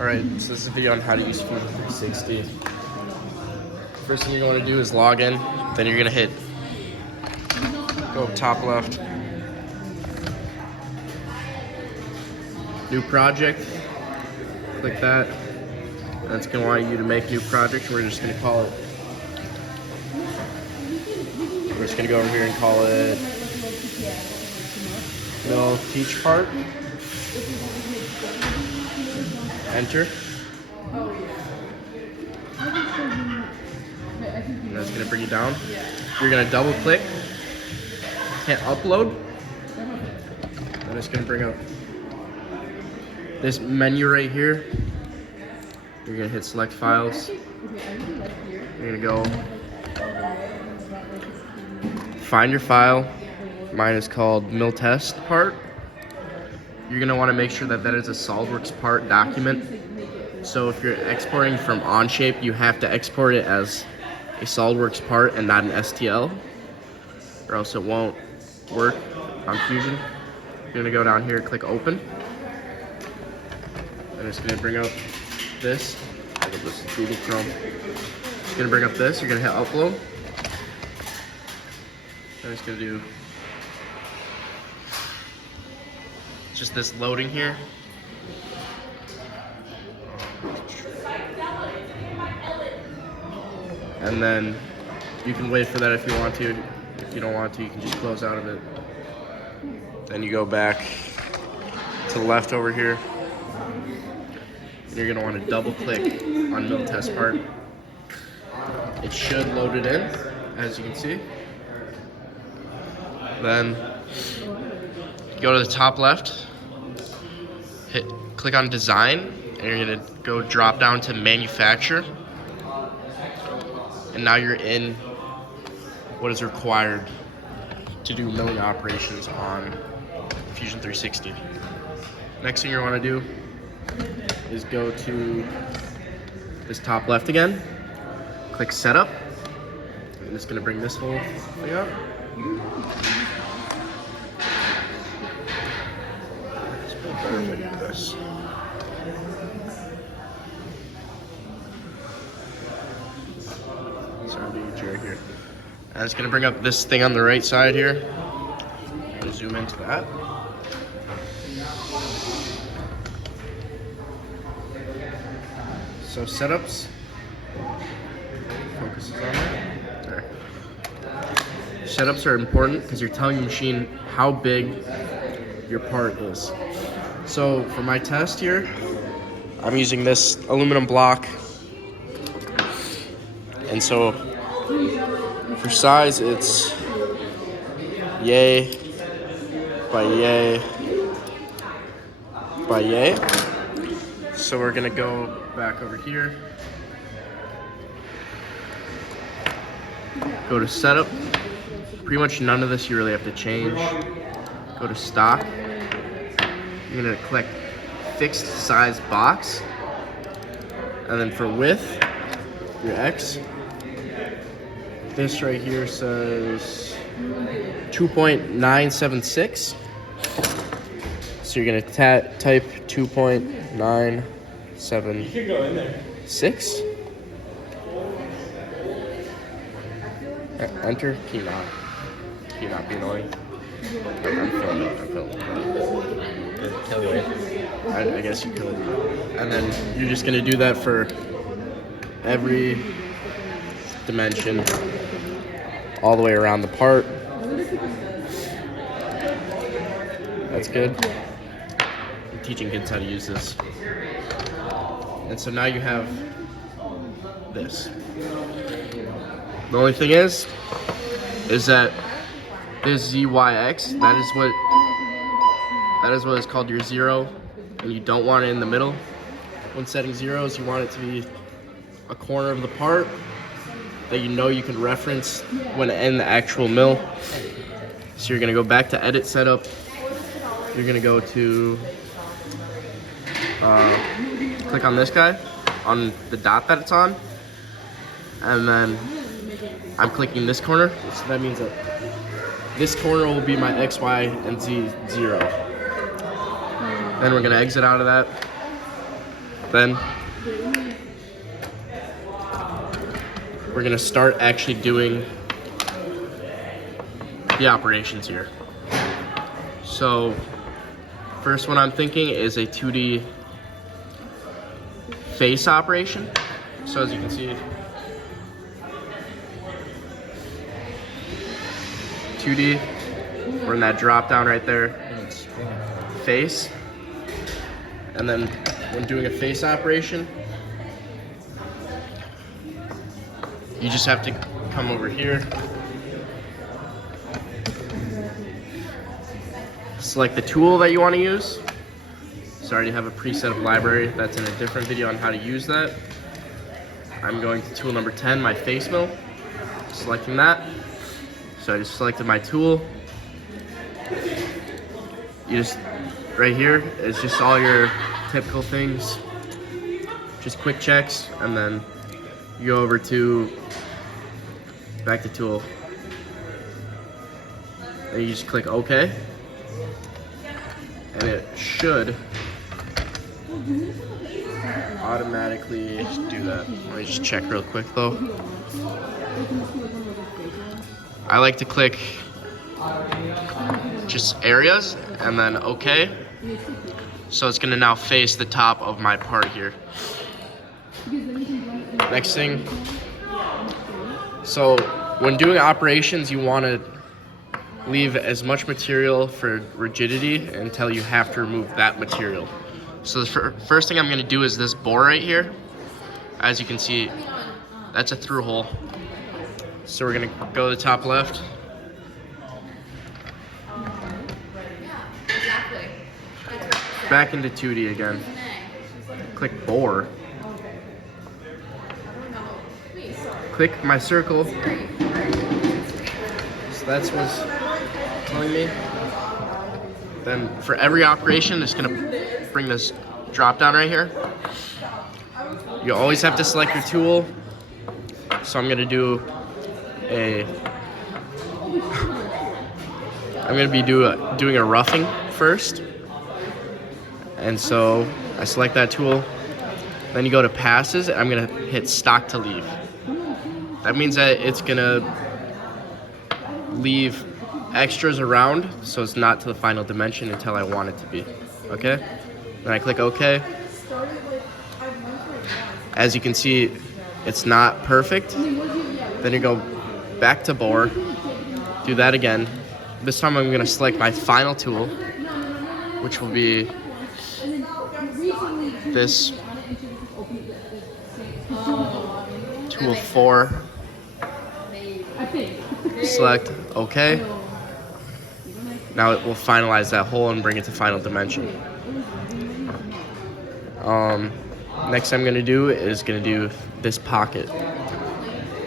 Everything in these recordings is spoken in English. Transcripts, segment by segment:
Alright, so this is a video on how to use Fusion 360. First thing you're going to do is log in, then you're going to hit go top left, new project, click that. That's going to want you to make a new project. We're just going to call it, we're just going to go over here and call it Middle Teach Part. Enter. And that's going to bring you down. You're going to double click, hit upload. And it's going to bring up this menu right here. You're going to hit select files. You're going to go find your file. Mine is called mill test part. You're going to want to make sure that that is a SolidWorks part document. So if you're exporting from Onshape, you have to export it as a SolidWorks part and not an STL, or else it won't work on Fusion. You're going to go down here, click open, and it's going to bring up this. Look at this Google Chrome. It's going to bring up this. You're going to hit upload, and it's going to do just this loading here. And then you can wait for that if you want to. If you don't want to, you can just close out of it. Then you go back to the left over here. You're gonna want to double click on mill test part. It should load it in, as you can see. Then go to the top left, click on design, and you're gonna go drop down to manufacture. And now you're in what is required to do milling operations on Fusion 360. Next thing you want to do is go to this top left again, click setup, and it's going to bring this whole thing up. It's better if I do this. Right here. And it's going to bring up this thing on the right side here. I'm going to zoom into that. So setups. Focuses on that. There. Setups are important because you're telling the machine how big your part is. So for my test here, I'm using this aluminum block. And so for size, it's yay by yay by yay. So we're gonna go back over here, go to setup. Pretty much none of this you really have to change. Go to stock. You're gonna click fixed size box, and then for width, your X. This right here says 2.976. So you're gonna type 2.976. Enter. Can you not be annoying? I'm filming. I guess you could. And then you're just gonna do that for every dimension all the way around the part. That's good. I'm teaching kids how to use this. And so now you have this. The only thing is that this ZYX, that is what is called your zero, and you don't want it in the middle. When setting zeros, you want it to be a corner of the part that you know you can reference when in the actual mill. So you're gonna go back to edit setup. You're gonna go to click on this guy, on the dot that it's on, and then I'm clicking this corner. So that means that this corner will be my X, Y, and Z 0. Then we're gonna exit out of that. Then we're gonna start actually doing the operations here. So first one I'm thinking is a 2D face operation. So as you can see, 2D, we're in that drop down right there, face. And then when doing a face operation, you just have to come over here, select the tool that you want to use. So I already have a preset of library that's in a different video on how to use that. I'm going to tool number 10, my face mill, selecting that. So I just selected my tool. You just, right here is just all your typical things, just quick checks, and then you go over to back to tool, and you just click OK, and it should automatically do that. Let me just check real quick though. I like to click just areas and then OK. So it's gonna now face the top of my part here. Next thing, so when doing operations, you wanna leave as much material for rigidity until you have to remove that material. So the first thing I'm gonna do is this bore right here. As you can see, that's a through hole. So we're gonna go to the top left. Back into 2D again. Click bore. Click my circle. So that's what's telling me. Then for every operation, it's gonna bring this drop down right here. You always have to select your tool. So I'm gonna do I'm gonna be doing a roughing first. And so I select that tool. Then you go to passes, and I'm gonna hit stock to leave. That means that it's gonna leave extras around, so it's not to the final dimension until I want it to be, okay? Then I click OK. As you can see, it's not perfect. Then you go back to bore, do that again. This time I'm gonna select my final tool, which will be this tool 4. Select OK. Now it will finalize that hole and bring it to final dimension. Next I'm gonna do is do this pocket.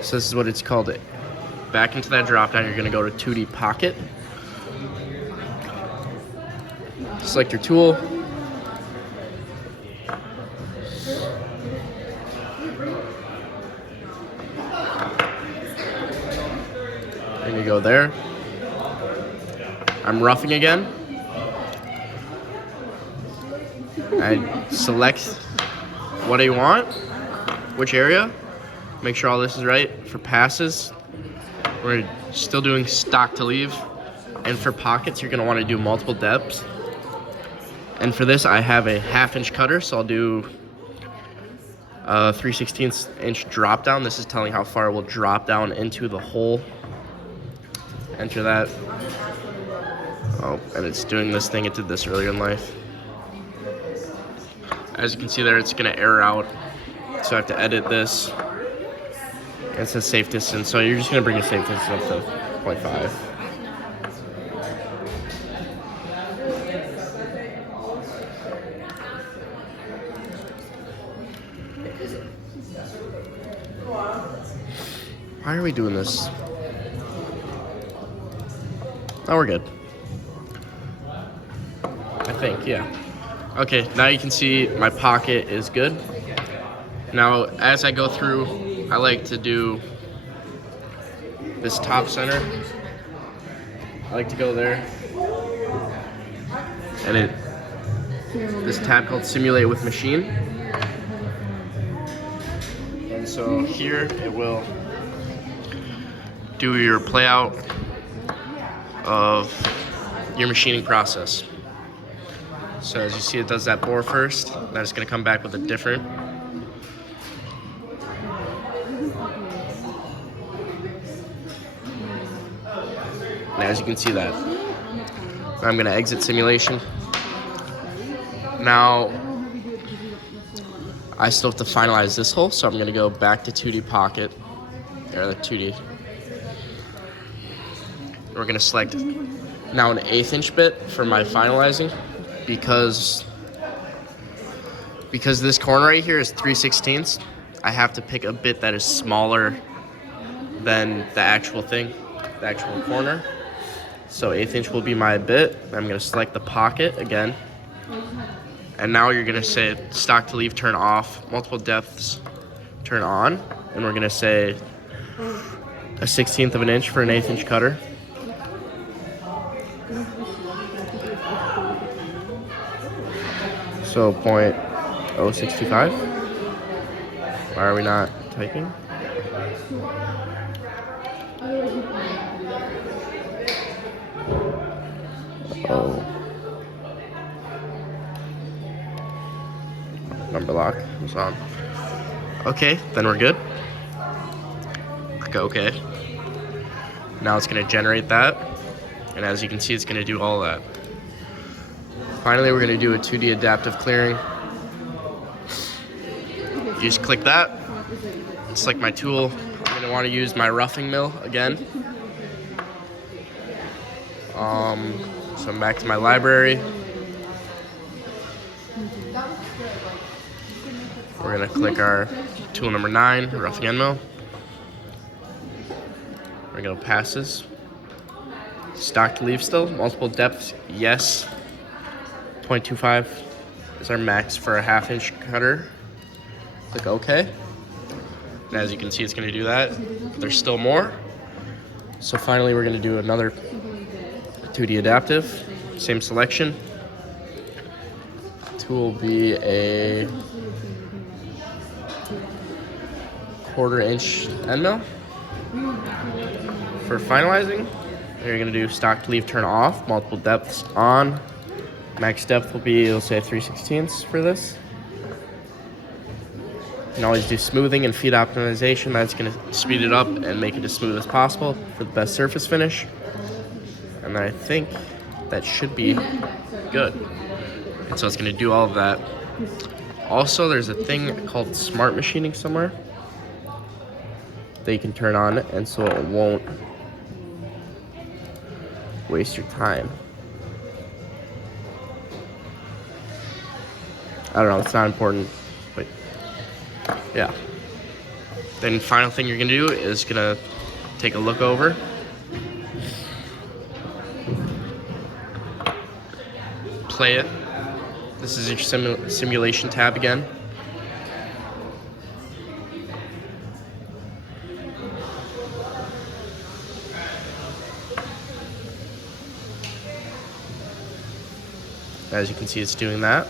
So this is what it's called. Back into that drop down, you're gonna go to 2D pocket. Select your tool. And you go there. I'm roughing again. I select what I want, which area. Make sure all this is right. For passes, we're still doing stock to leave. And for pockets, you're gonna wanna do multiple depths. And for this, I have a 1/2 inch cutter, so I'll do a 3/16 inch drop down. This is telling how far it will drop down into the hole. Enter that. Oh, and it's doing this thing. It did this earlier in life. As you can see there, it's gonna error out. So I have to edit this. It says safe distance, so you're just gonna bring your safe distance up to 0.5. Why are we doing this? Oh, we're good. I think, yeah. Okay, now you can see my pocket is good. Now, as I go through, I like to do this top center. I like to go there. And this tab called Simulate with Machine. So here it will do your play out of your machining process. So as you see, it does that bore first, then it's going to come back with a different. And as you can see that, I'm going to exit simulation. Now, I still have to finalize this hole, so I'm going to go back to 2D pocket, or the 2D. We're going to select now an 1/8 inch bit for my finalizing, because this corner right here is 3/16. I have to pick a bit that is smaller than the actual thing, the actual corner. So 1/8 inch will be my bit. I'm going to select the pocket again. And now you're going to say stock to leave turn off, multiple depths turn on. And we're going to say a 1/16 of an inch for an 1/8 inch cutter. So 0.065. Why are we not typing? Oh. Number lock was on. Okay, then we're good. Click OK. Now it's going to generate that. And as you can see, it's going to do all that. Finally, we're going to do a 2D adaptive clearing. You just click that and select my tool. I'm going to want to use my roughing mill again. So I'm back to my library. We're going to click our tool number 9, roughing end mill. We're going to go passes. Stock to leave still, multiple depths, yes. 0.25 is our max for a 1/2 inch cutter. Click OK. And as you can see, it's going to do that. There's still more. So finally, we're going to do another 2D adaptive. Same selection. Tool will be a 1/4 inch end mill. For finalizing, you're going to do stock to leave turn off, multiple depths on. Max depth will be, let's say 3/16 for this. You can always do smoothing and feed optimization. That's going to speed it up and make it as smooth as possible for the best surface finish. And then I think that should be good. And so it's going to do all of that. Also, there's a thing called smart machining somewhere that you can turn on, and so it won't waste your time. I don't know, it's not important, but yeah. Then final thing you're gonna do is gonna take a look over. Play it. This is your simulation tab again. As you can see, it's doing that.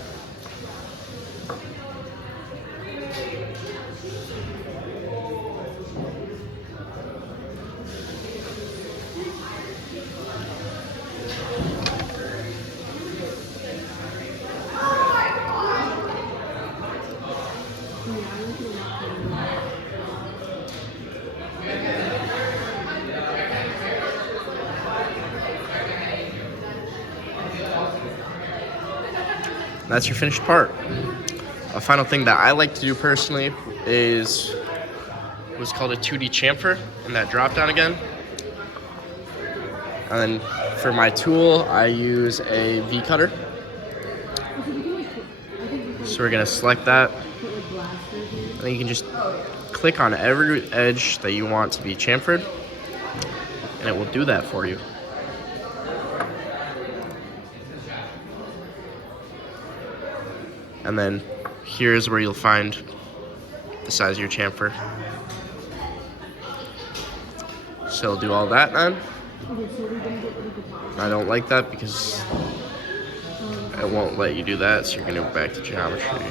That's your finished part. A final thing that I like to do personally is what's called a 2D chamfer in that drop down again. And then for my tool, I use a V cutter. So we're gonna select that. And then you can just click on every edge that you want to be chamfered, and it will do that for you. And then here's where you'll find the size of your chamfer. So it'll do all that then. I don't like that because it won't let you do that, so you're gonna go back to geometry.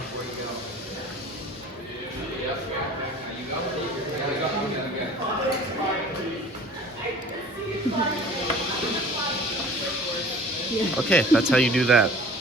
Okay, that's how you do that.